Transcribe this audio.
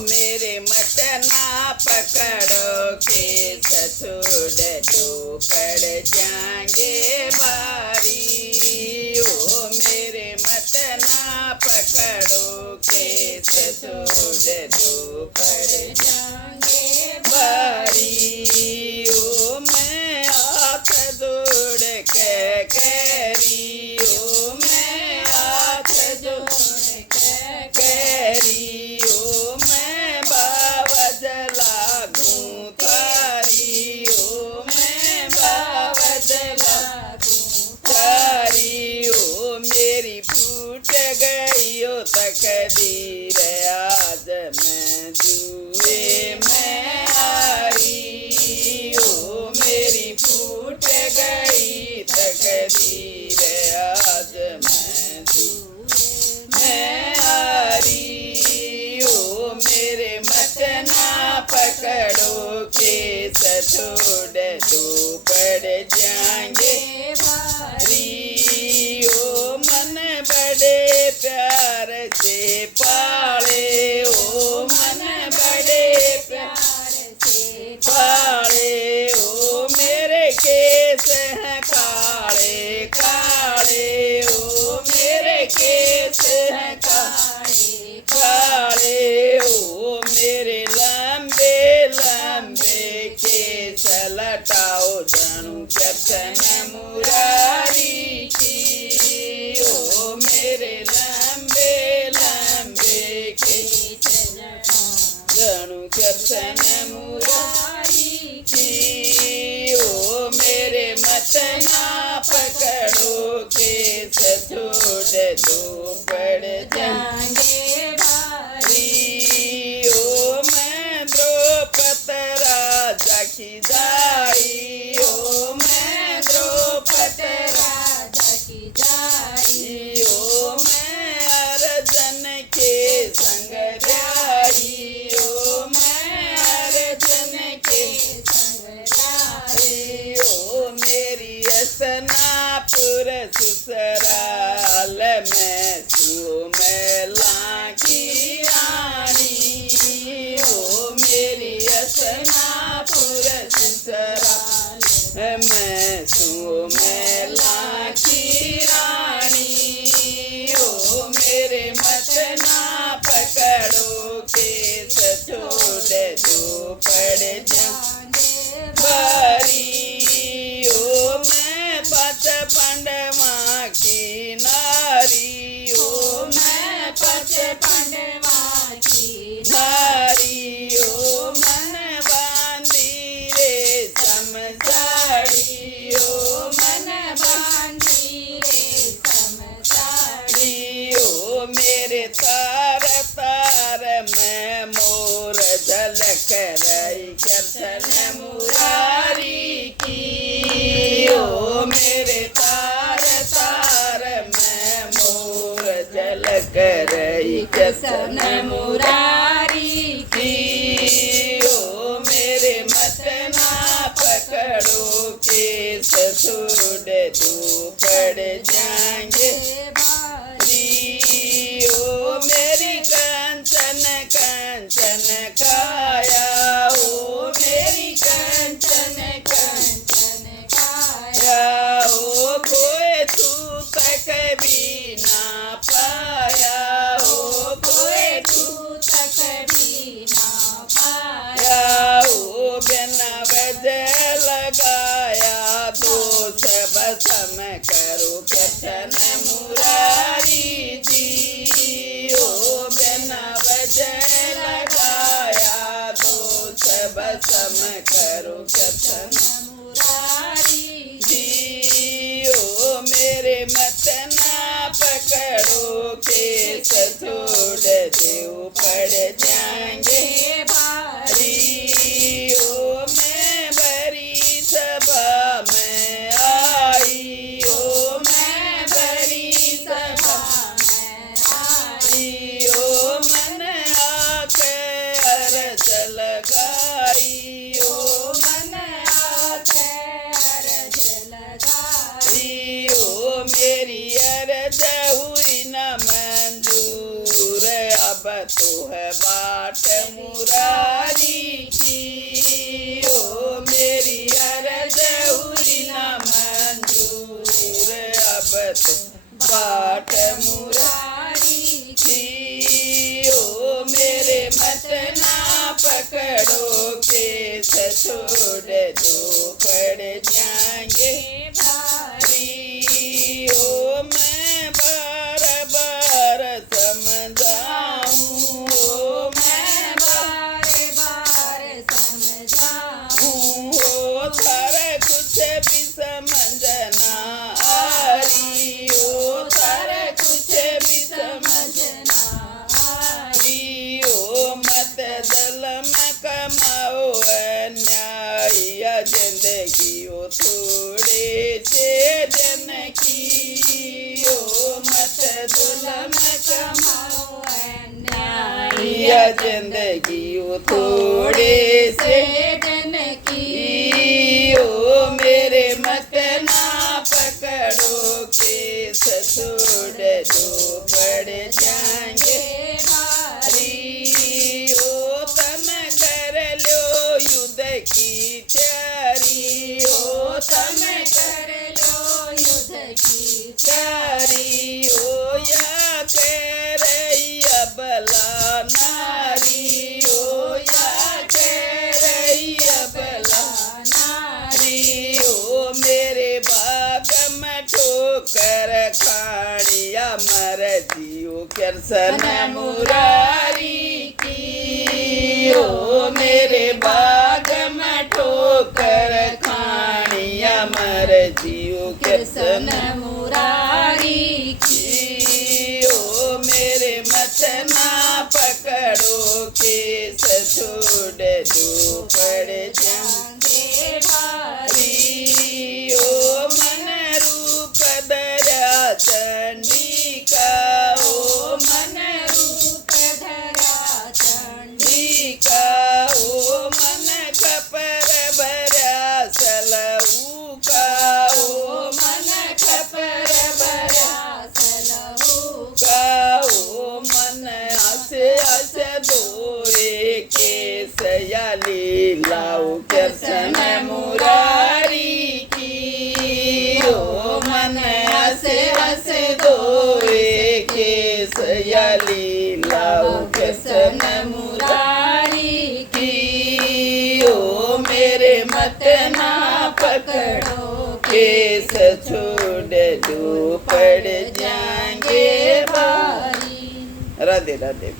मेरे मत ना पकड़ो केस छोड़ दो पड़ जाएंगे भारी। ओ मेरे मत ना पकड़ो केस छोड़ दो पड़ जाएंगे भारी। ओ मैं हाथ जोड़ के करी, ओ मैं हाथ जोड़ के करी, ओ मैं बावज लागू थारी, ओ मैं बावज लागू थारी। ओ मेरी फूट गई ओ तकदीर आज मैं जुए में आई। ओ मेरी फूट गई तकदीर आज मैं जुए में हारी। ओ मेरे मत ना पकड़ो केस छोड़ दो पड़ जाएंगे भारी। ओ मन बड़े प्यार से पाले, ओ मन बड़े प्यार से पाले। ओ मेरे केस हैं काले काले, ओ मेरे केस हैं काले काले। ओ मेरे लंबे लंबे केस लटाओ जानू कृष्ण मुरारी की। ओ मेरे लंबे लंबे केस लटाओ जानू कृष्ण मुरारी की। ओ मेरे मत ना पकड़ो केस छोड़ दो पड़ जाएंगे भारी। ओ मैं द्रौपद राजा की जाई, ओ मैं द्रौपद राजा की जाई। ओ मैं अर्जुन के संग जाई, ओ मैं अर्जुन के संग जाई। ओ मेरी हसनापुर ससुराल में सो मैला की रानी। ओ मेरी हसनापुर ससुराल में सो मैला की रानी। ओ मेरे मत ना पकड़ो केस छोड़ दो पड़ जाएंगे भारी। ओ मैं पाँच पांडवा की नारी, ओ मैं पाँच पांडवा की नारी। ओ मन बांधी रे समझाड़ी, ओ मन बांधी रे समझाड़ी। ओ मेरे तार तार में मोर झलक रही कृष्ण मुरारी की। ओ मेरे तार तार में मोर झलक रही कृष्ण मुरारी की। ओ मेरे मत ना पकड़ो केस छोड़ दो पड़ जाएंगे भारी। ओ मेरी कंचन कंचन काया, ओ मेरी कंचन कंचन काया। ओ कोई तू तक भी ना पाया, ओ कोई तू तक भी ना पाया। ओ बिना वजह लगाया दोष भस्म करो कृष्ण मुरारी जी। ओ बिना वजह लगाया दोष भस्म करो कृष्ण मुरारी जी। ओ मेरे मत ना पकड़ो केस छोड़ दो पड़ जाएंगे भारी। ओ मैं बड़ी सभा में आई, ओ मैं तो है बाट मुरारी की। ओ मेरी अरज हुई न मंजूर, अब तो बाट मुरारी की। ओ मेरे मत ना पकड़ो, केस छोड़ दो पड़ जाएंगे भारी। ओ मैं बार बार समझाऊं, ओ मैं बार बार समझाऊं, ओ थारे कुछ भी समझना आरी। ओ थारे कुछ भी समझना आरी। ओ मत दलम कमाओ अन्याय जिंदगी, ओ थोड़े से जन की। ओ मत दलम कमाओ अन्याय जिंदगी, ओ थोड़े से जन की। ओ मेरे मत ना पकड़ो, केस छोड़ दो पड़ जाएंगे भारी। ओ तम कर लो युद्ध की तैयारी। ओ तम कर लो युद्ध की तैयारी। ओ या कह रही अबला नारी। ओ या कह रही अबला नारी। ओ मेरे बाग में ठोकर खाड़िया मर जियो कृष्ण मुरारी की। ओ मेरे बाग में ठोकर खाड़िया मर जियो कृष्ण मुरारी की। ओ मेरे मत ना पकड़ो, केस छोड़ दो पड़ जाएंगे भारी। ओ मन रूप धरा चंडिका। ओ मन रूप धरा चंडिका। ओ मन खपर भरा सलहू का। ओ मन खपर भरा सलहू का। ओ मन हस धोए केस या लीलाओ कृष्ण मुरारी की। ओ मन हस धोए केस या लीलाओ कृष्ण मुरारी की। ओ मेरे मत ना पकड़ो, केस छोड़ दो पड़ जाएंगे भारी। राधे राधे।